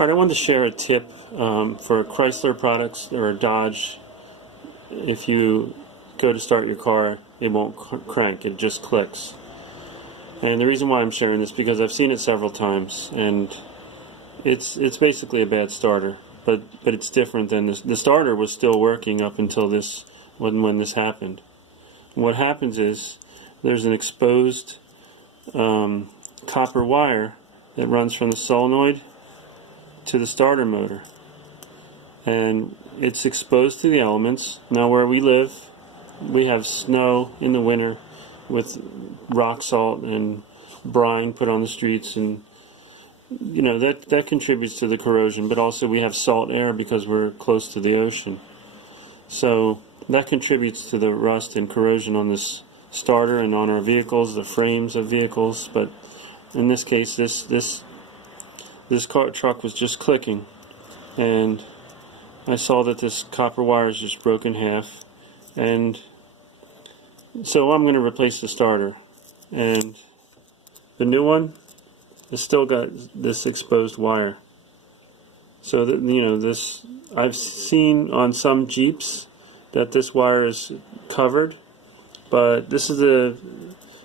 Alright, I wanted to share a tip for Chrysler products or Dodge. If you go to start your car, it won't crank, it just clicks. And the reason why I'm sharing this because I've seen it several times, and it's basically a bad starter. But it's different than this. The starter was still working up until this when this happened. What happens is there's an exposed copper wire that runs from the solenoid to the starter motor, and it's exposed to the elements. Now where we live, we have snow in the winter with rock salt and brine put on the streets, and you know that contributes to the corrosion, but also we have salt air because we're close to the ocean, so that contributes to the rust and corrosion on this starter and on our vehicles, the frames of vehicles. But in this case, this truck was just clicking, and I saw that this copper wire is just broken in half, and so I'm going to replace the starter. And the new one has still got this exposed wire. So that, you know, this, I've seen on some Jeeps that this wire is covered, but this is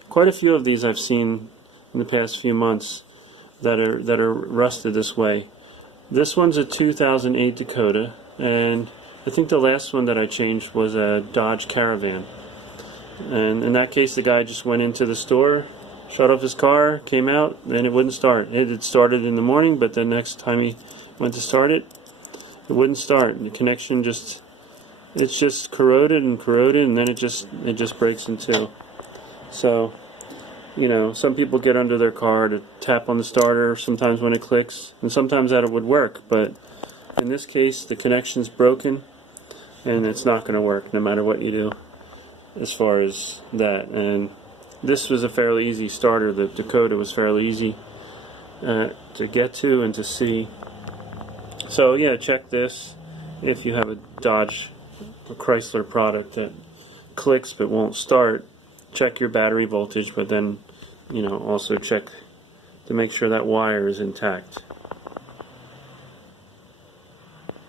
quite a few of these I've seen in the past few months that are rusted this way. This one's a 2008 Dakota, and I think the last one that I changed was a Dodge Caravan. And in that case, the guy just went into the store, shut off his car, came out, and it wouldn't start. It had started in the morning, but the next time he went to start it, it wouldn't start. The connection it's just corroded and corroded, and then it just breaks in two. So, you know, some people get under their car to tap on the starter sometimes when it clicks, and sometimes that would work, but in this case the connection's broken and it's not going to work no matter what you do as far as that. And this was a fairly easy starter. The Dakota was fairly easy to get to and to see. So yeah, check this if you have a Dodge or Chrysler product that clicks but won't start. Check your battery voltage, but then, you know, also check to make sure that wire is intact.